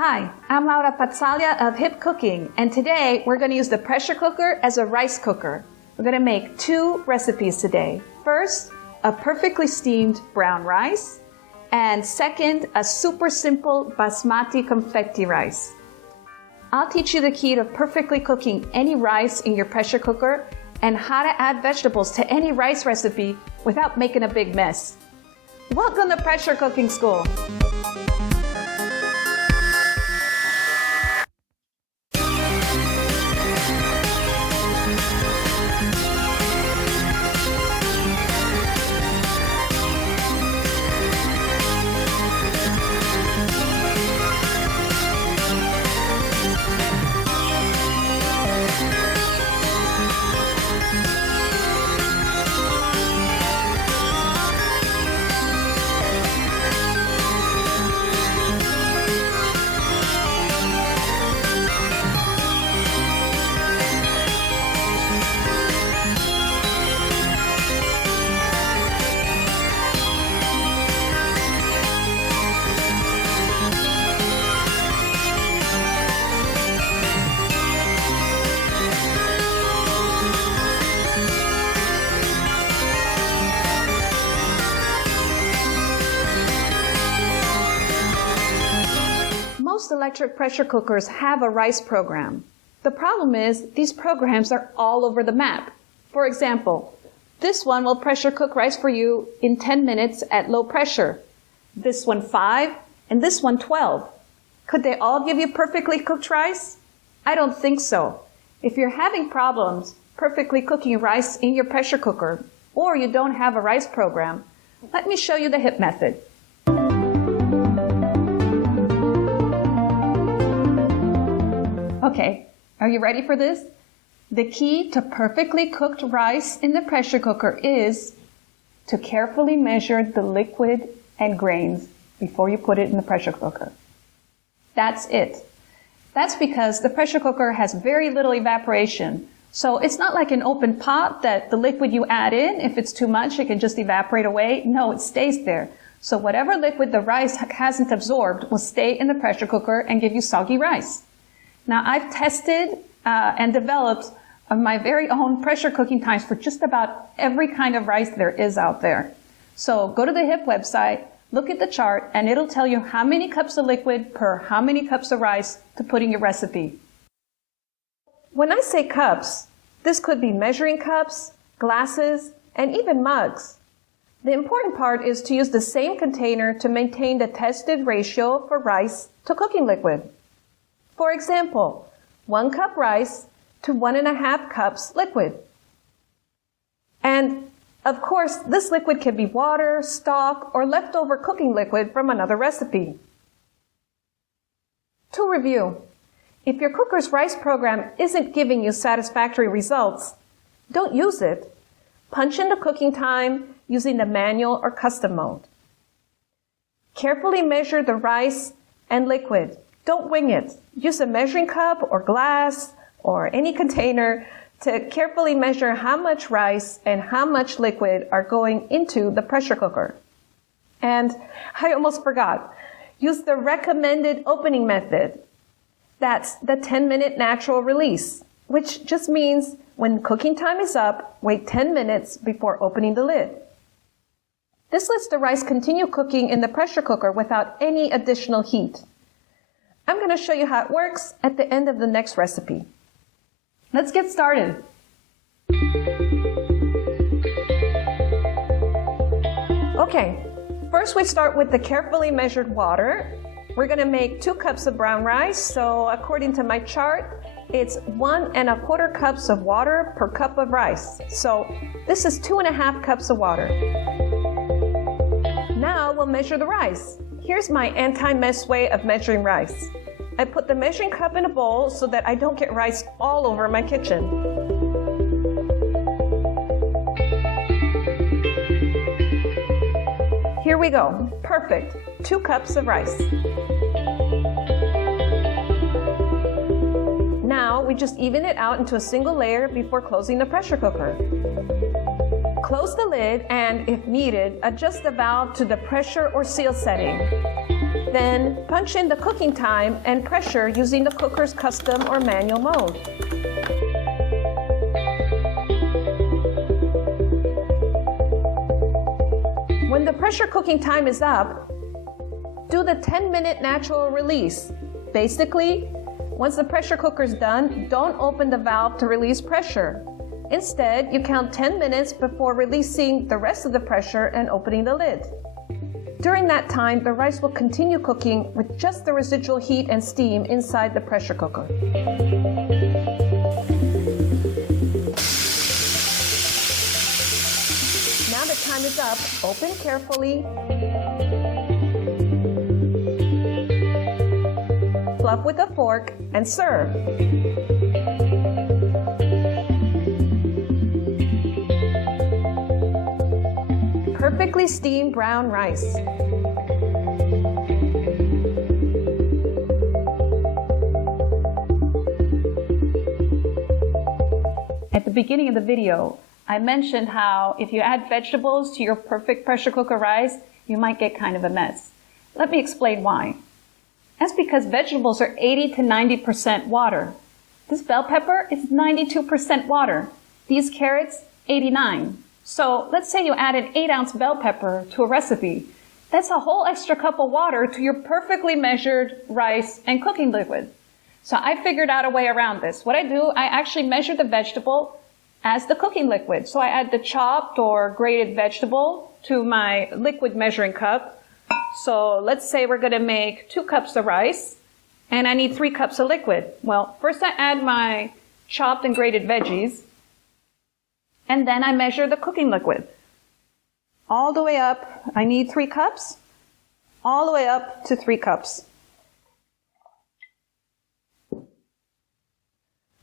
Hi, I'm Laura Pazzalia of Hip Cooking, and today we're going to use the pressure cooker as a rice cooker. We're going to make two recipes today. First, a perfectly steamed brown rice, and second, a super simple Basmati Confetti Rice. I'll teach you the key to perfectly cooking any rice in your pressure cooker and how to add vegetables to any rice recipe without making a big mess. Welcome to Pressure Cooking School! Most electric pressure cookers have a rice program. The problem is these programs are all over the map. For example, this one will pressure cook rice for you in 10 minutes at low pressure. This one 5 and this one 12. Could they all give you perfectly cooked rice? I don't think so. If you're having problems perfectly cooking rice in your pressure cooker, or you don't have a rice program, let me show you the HIP method. Okay, are you ready for this? The key to perfectly cooked rice in the pressure cooker is to carefully measure the liquid and grains before you put it in the pressure cooker. That's it. That's because the pressure cooker has very little evaporation. So it's not like an open pot that the liquid you add in, if it's too much, it can just evaporate away. No, it stays there. So whatever liquid the rice hasn't absorbed will stay in the pressure cooker and give you soggy rice. Now, I've tested and developed my very own pressure cooking times for just about every kind of rice there is out there. So go to the HIP website, look at the chart, and it'll tell you how many cups of liquid per how many cups of rice to put in your recipe. When I say cups, this could be measuring cups, glasses, and even mugs. The important part is to use the same container to maintain the tested ratio for rice to cooking liquid. For example, 1 cup rice to 1.5 cups liquid. And of course, this liquid can be water, stock, or leftover cooking liquid from another recipe. To review, if your cooker's rice program isn't giving you satisfactory results, don't use it. Punch in the cooking time using the manual or custom mode. Carefully measure the rice and liquid. Don't wing it. Use a measuring cup or glass or any container to carefully measure how much rice and how much liquid are going into the pressure cooker. And I almost forgot. Use the recommended opening method. That's the 10-minute natural release, which just means when cooking time is up, wait 10 minutes before opening the lid. This lets the rice continue cooking in the pressure cooker without any additional heat. I'm going to show you how it works at the end of the next recipe. Let's get started. Okay, first we start with the carefully measured water. We're going to make 2 cups of brown rice, so according to my chart, it's 1.25 cups of water per cup of rice. So this is 2.5 cups of water. Now we'll measure the rice. Here's my anti-mess way of measuring rice. I put the measuring cup in a bowl so that I don't get rice all over my kitchen. Here we go. Perfect. 2 cups of rice. Now we just even it out into a single layer before closing the pressure cooker. Close the lid and, if needed, adjust the valve to the pressure or seal setting. Then punch in the cooking time and pressure using the cooker's custom or manual mode. When the pressure cooking time is up, do the 10-minute natural release. Basically, once the pressure cooker is done, don't open the valve to release pressure. Instead, you count 10 minutes before releasing the rest of the pressure and opening the lid. During that time, the rice will continue cooking with just the residual heat and steam inside the pressure cooker. Now the time is up, open carefully. Fluff with a fork and serve. Perfectly steamed brown rice. At the beginning of the video, I mentioned how if you add vegetables to your perfect pressure cooker rice, you might get kind of a mess. Let me explain why. That's because vegetables are 80 to 90% water. This bell pepper is 92% water. These carrots, 89. So let's say you add an 8-ounce bell pepper to a recipe. That's a whole extra cup of water to your perfectly measured rice and cooking liquid. So I figured out a way around this. What I do, I actually measure the vegetable as the cooking liquid. So I add the chopped or grated vegetable to my liquid measuring cup. So let's say we're going to make 2 cups of rice and I need 3 cups of liquid. Well, first I add my chopped and grated veggies. And then I measure the cooking liquid. All the way up, I need 3 cups. All the way up to 3 cups.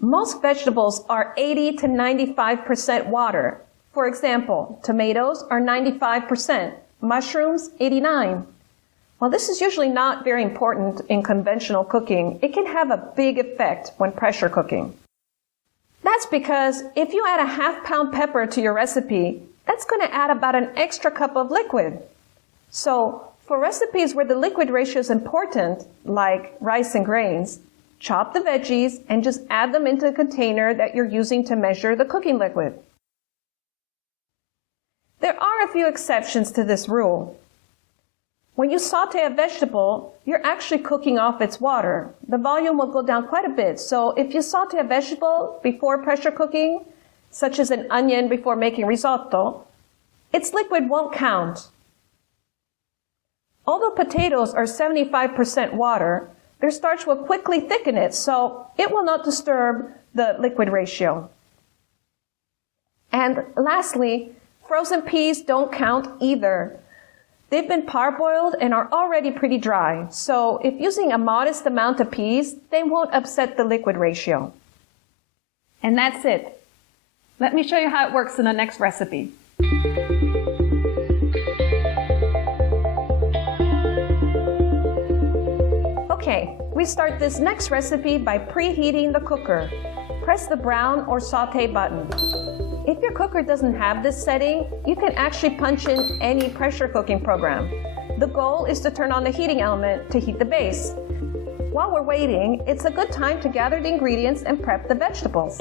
Most vegetables are 80 to 95% water. For example, tomatoes are 95%, mushrooms 89%. While this is usually not very important in conventional cooking, it can have a big effect when pressure cooking. That's because if you add a half-pound pepper to your recipe, that's going to add about an extra cup of liquid. So for recipes where the liquid ratio is important, like rice and grains, chop the veggies and just add them into the container that you're using to measure the cooking liquid. There are a few exceptions to this rule. When you saute a vegetable, you're actually cooking off its water. The volume will go down quite a bit. So if you saute a vegetable before pressure cooking, such as an onion before making risotto, its liquid won't count. Although potatoes are 75% water, their starch will quickly thicken it, so it will not disturb the liquid ratio. And lastly, frozen peas don't count either. They've been parboiled and are already pretty dry, so if using a modest amount of peas, they won't upset the liquid ratio. And that's it. Let me show you how it works in the next recipe. Okay, we start this next recipe by preheating the cooker. Press the brown or saute button. If your cooker doesn't have this setting, you can actually punch in any pressure cooking program. The goal is to turn on the heating element to heat the base. While we're waiting, it's a good time to gather the ingredients and prep the vegetables.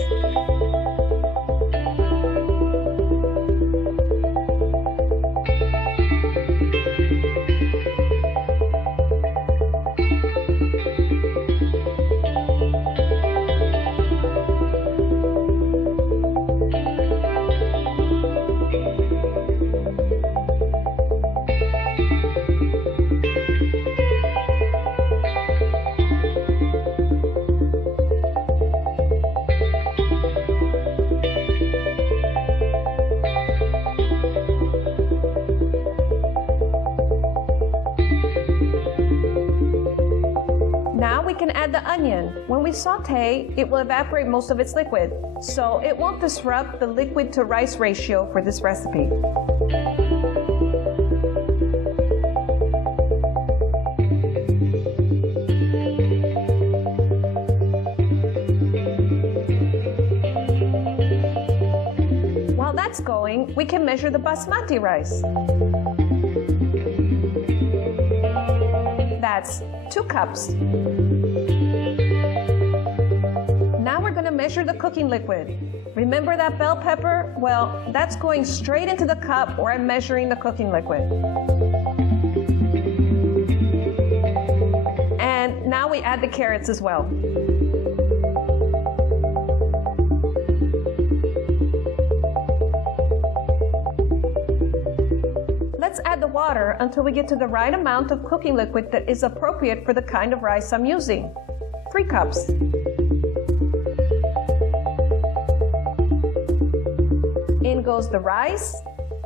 The onion. When we saute, it will evaporate most of its liquid, so it won't disrupt the liquid to rice ratio for this recipe. While that's going, we can measure the basmati rice. that's 2 cups. Now we're going to measure the cooking liquid. Remember that bell pepper? Well, that's going straight into the cup where I'm measuring the cooking liquid. And now we add the carrots as well. Let's add the water until we get to the right amount of cooking liquid that is appropriate for the kind of rice I'm using. 3 cups. In goes the rice,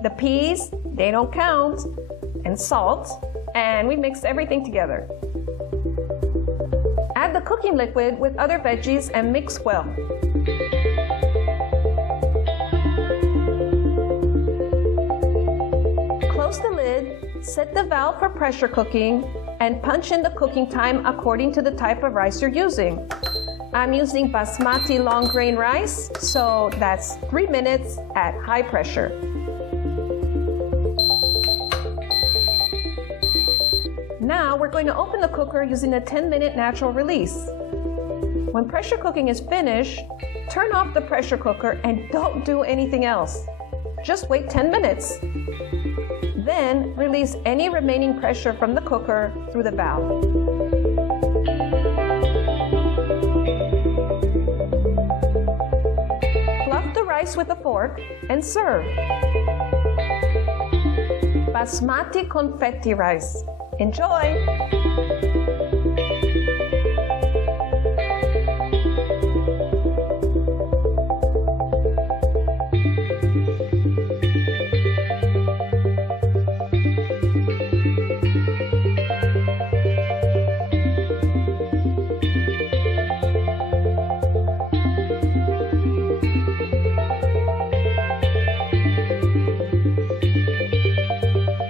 the peas, they don't count, and salt, and we mix everything together. Add the cooking liquid with other veggies and mix well. Close the lid, set the valve for pressure cooking, and punch in the cooking time according to the type of rice you're using. I'm using Basmati long grain rice, so that's 3 minutes at high pressure. Now we're going to open the cooker using a 10-minute natural release. When pressure cooking is finished, turn off the pressure cooker and don't do anything else. Just wait 10 minutes. Then release any remaining pressure from the cooker through the valve. Fluff the rice with a fork and serve. Basmati Confetti Rice. Enjoy!